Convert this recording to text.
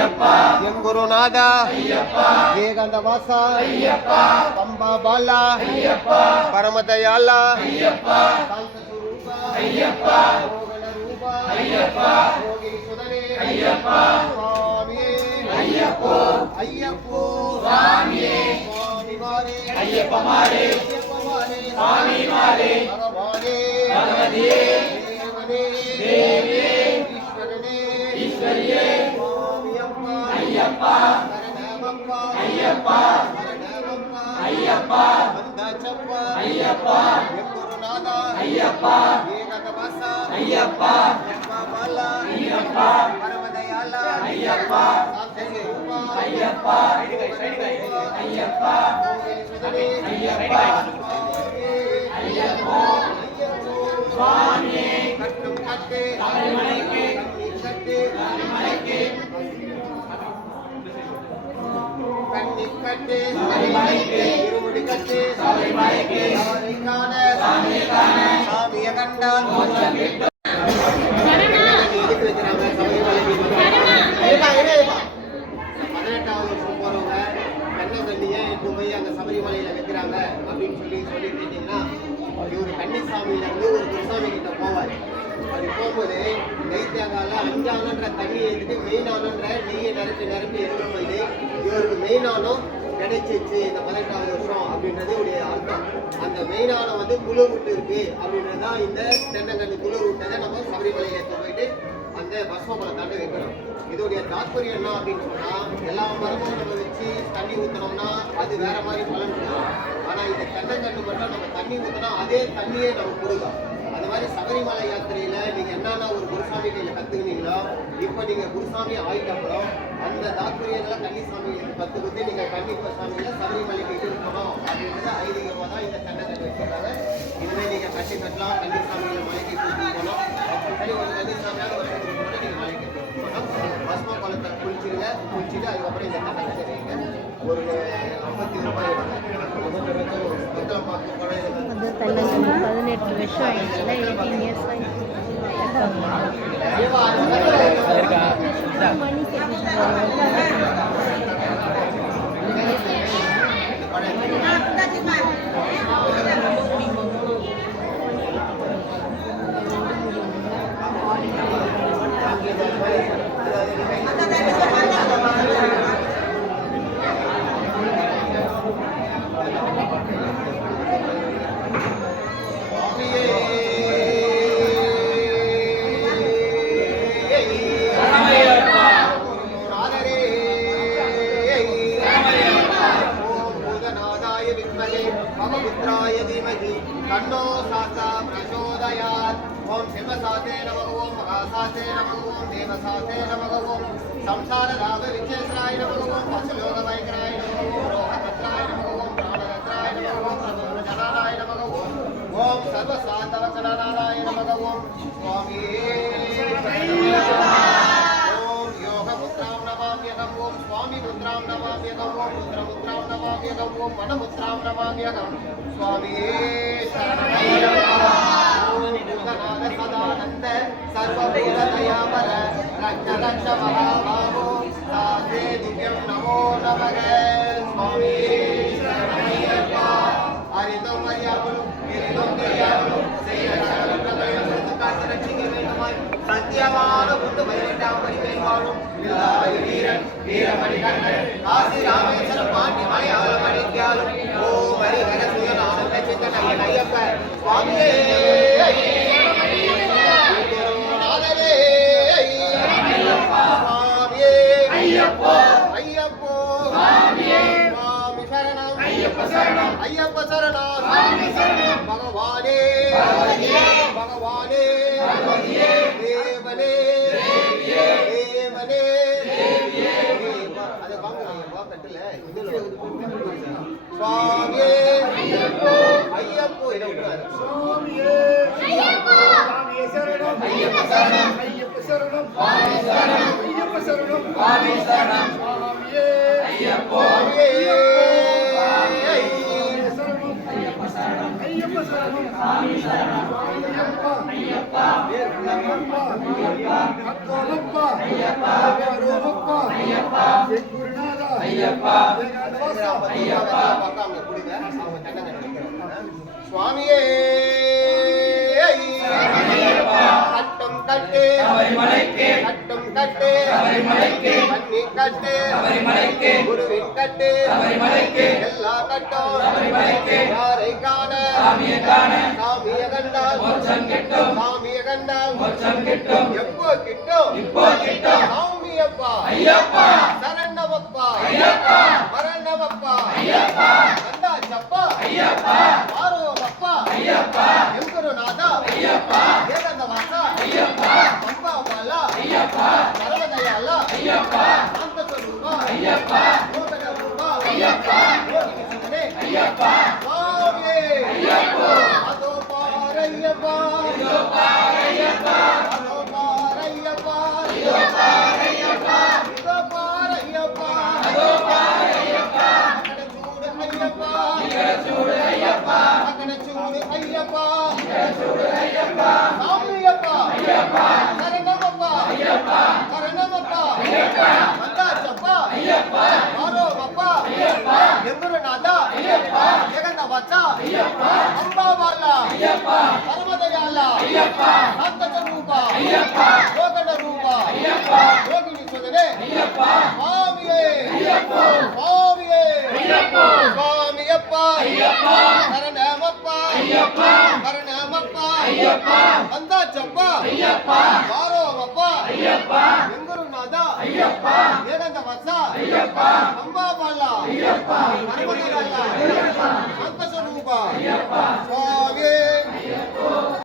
M Gurunatha ஏகாந்த வாசா பம்பா பாலா பரமதயாலா சாந்த சுரூபா மோகன ரூபா யோகினி சுதனே சுவாமியே ஐயப்போ ஐயப்போ சுவாமியே சுவாமிமாரே ஐயப்பமாரே சுவாமிமாரே பகவானே பகவதியே தேவனே தேவியே ஈஸ்வரனே ஈஸ்வரியே சுவாமியப்பா ஐயப்பா சரணமப்பா ஐயப்பா சரணமப்பா ஐயப்பா வந்தாச்சப்பா ஐயப்பா எம் குருநாதா ஐயப்பா ஏகதவாசா ஐயப்பா பம்பா பாலா ஐயப்பா பரமதயாலா ஐயப்பா சாந்த ரூபா ஐயப்பா ஐயப்பா ஐயப்பா ஐயப்போ சுவாமியே கட்டும் கட்டு சபரிமலைக்கு கட்டு சபரிமலைக்கு கண்ணி கட்டு சபரிமலைக்கு இருமுடி கட்டு சபரிமலைக்கு சாமிய கண்டால் மோட்சம் கிட்டும். எதுக்கு வைக்கிறாங்க சபரிமலைக்கு? 18வது வருஷம் போறவங்க கண்ணை கண்ணியை எட்டு போய் அங்க சபரிமலையில வைக்கிறாங்க அப்படின்னு சொல்லி கேட்டீங்கன்னா, இவர் கன்னிசாமியில இருந்து ஒரு குருசாமி கிட்ட போவார். அப்படி போகும்போது நெய் தேங்காயில 5 ஆனன்ற தண்ணி எடுத்துட்டு மெயின் ஆனன்ற நெய்யை நிரப்பி எடுத்து போயிட்டு இவருக்கு மெயின் ஆனம் கிடைச்சிச்சு இந்த 18வது வருஷம் அப்படின்றது உடைய அர்த்தம். அந்த மெயின் ஆனம் வந்து குளிர் விட்டு இருக்கு அப்படின்றதான் இந்த தென்னங்கண்ணு குளிர் விட்டதை நம்ம சபரிமலையில எடுத்து போயிட்டு அந்த பஸ்மபலை தாண்டி வைக்கணும். இதோடைய தாற்பயம் என்ன அப்படின்னு சொன்னா, எல்லா மரமும் நம்ம வச்சு தண்ணி ஊற்றினோம்னா அது வேற மாதிரி பலன் கொடுக்கும். ஆனா இந்த தென்னங்கன்று மட்டும் நம்ம தண்ணி ஊற்றினா அதே தண்ணியே நம்ம கொடுக்கும். அது மாதிரி சபரிமலை யாத்திரையில நீங்க என்னன்னா ஒரு குருசாமி கையில கத்துக்கினீங்களோ, இப்ப நீங்க குருசாமி ஆயிட்ட அப்புறம் அந்த தாற்பயங்களை கன்னிசாமிகளுக்கு கத்துக்கிட்டு நீங்க கன்னி சாமியில சபரிமலைக்கு இருக்கணும் அப்படின்றது ஐதீகமா தான் இந்த தென்னங்கன்று வச்சிருக்காங்க. இதுவே நீங்க கட்டி கட்டலாம், கன்னிசாமியில மலைக்கு கூட்டிட்டு போனோம். அப்படி ஒரு கன்னிசாமியாக வருஷத்துக்கு கூட நீங்க மலைக்கு பஸ்மா குளத்தை குளிச்சுட்டு அதுக்கப்புறம் இந்த தண்ணி செய்வீங்க. ஒரு 50 ரூபாய் 18 வருஷம் ஆயிடுச்சுல, 18 இயர்ஸ் कन्नो सासा प्रचोदयात्। ओम शिवसाते नमः, ओम महासाते नमः, ओम देवसाते नमः, ओम संसारदाव विचेश्वराय नमः, ओम पशुलोकवैकराय नमः, ओम रोहतत्राय नमः, ओम प्राणरत्राय नमः, ओम प्रभुजनाय नमः, ओम सर्वसातवचनाय नमः, ओम स्वामी ओम योगमुद्रां नमाम्यहम्, ओम स्वामी मुद्रां नमाम्यहम्, ओम रुद्रमुद्रां नमाम्यहम्, ओम वनमुद्रां नमाम्यहम्। स्वामी सदानंद सर्वभूतदयापर रक्ष रक्ष महाबाहो साधे दिव्यं नमो नमः। स्वामी शरणमय्यप्पा हरितो मर्यावलु गिरितो दयावलु சத்தியமான குண்டு பயிரிட்டாம் பரிவேல்வாழும் வீரன் வீரமணிகண்டன் காசி ராமேஸ்வரம் பாண்டி மலையாளம் அணித்தியாலும் ஓ மரிகர சுயநாம சித்தனை ஐயப்ப சுவாமியே நாதரே சுவாமியே ஐயப்போ ஐயப்போ சுவாமியே சுவாமி சரணம் ஐயப்ப சரணம் ஐயப்ப சரணம் சுவாமி சரணம் பகவானே பகவானே தேவனே தேவனே அதை வாங்க கட்டல சுவாமியே ஐயப்போ ஐயப்போ சுவாமியே ஐயப்போ சுவாமியே சரணம் ஐயப்ப சரணம் ஐயப்ப சரணம் சுவாமி சரணம் ஐயப்ப சரணம் சுவாமி சரணம் சுவாமியே ஐயப்போ ஐயப்போ ஐயப்ப சரணம் ஐயப்ப சரணம் சுவாமி சரணம் ஐயப்பா ஐயப்பா ஐயப்பா ஐயப்பா ஐயப்பா ஐயப்பா என் குருநாதா ஐயப்பா ஐயப்பா பார்த்தா அவங்க கொடுங்க அவங்க தண்டனை நினைக்கிறாங்க சுவாமியே கட்டும் கட்டு சபரிமலைக்கு கட்டும் கட்டு சபரிமலைக்கு கண்ணி கட்டு சபரிமலைக்கு குருவின் கட்டு சபரிமலைக்கு எல்லா கட்டும் சபரிமலைக்கு யாரை காண சாமியை காண சாமிய கண்டால் மோட்சம் கிட்டும் சாமிய கண்டால் மோட்சம் கிட்டும் எப்போ கிட்டும் இப்போ கிட்டும் சாமியப்பா ஐயப்பா சரணவப்பா ஐயப்பா மரணவப்பா ஐயப்பா வந்தாச்சப்பா ஐயப்பா ஆரோவப்பா ஐயப்பா எங்குருநாதா ஐயப்பா ஏகந்த வாசா ஐயப்பா அம்பா பாலா ஐயப்பா சரவதயாலா ஐயப்பா சாந்த ஸ்வரூபா ஐயப்பா மோகன ரூபா ஐயப்பா யோகினி சுந்தரே ஐயப்பா சுவாமியே ஐயப்பா அதோ பாரையப்பா இதோ பாரையப்பா அதோ பாரையப்பா இதோ பாரையப்பா இதோ பாரையப்பா அதோ பாரையப்பா அக்கடச்சூடு ஐயப்பா இகழச்சூடு ஐயப்பா அக்கடச்சூடு ஐயப்பா இகழச்சூடு ஐயப்பா சாமியப்பா ஐயப்பா சரணமப்பா ஐயப்பா சரணமப்பா ஐயப்பா வந்தாச்சப்பா ஐயப்பா ஆரோவப்பா ஐயப்பா எங்குருநாதா ஐயப்பா ஏகந்த வாசா ஐயப்பா அம்பா பாலா ஐயப்பா பரமதயாலா ஐயப்பா சாந்த ரூபா ஐயப்பா யோகன ரூபா ஐயப்பா யோகினி சுந்தரே ஐயப்பா சுவாமியே ஐயப்பா சுவாமியே ஐயப்பா சுவாமியப்பா ஐயப்பா சரணமப்பா ஐயப்பா சரணமப்பா ஐயப்பா வந்தாச்சப்பா ஐயப்பா ஆரோவப்பா ஐயப்பா எங்குருநாதா ஐயப்பா ஏகந்த வாசா ஐயப்பா அம்பா பாலா ஐயப்பா பரமதயாலா ஐயப்பா சாந்த ரூபா ஐயப்பா சுவாமியே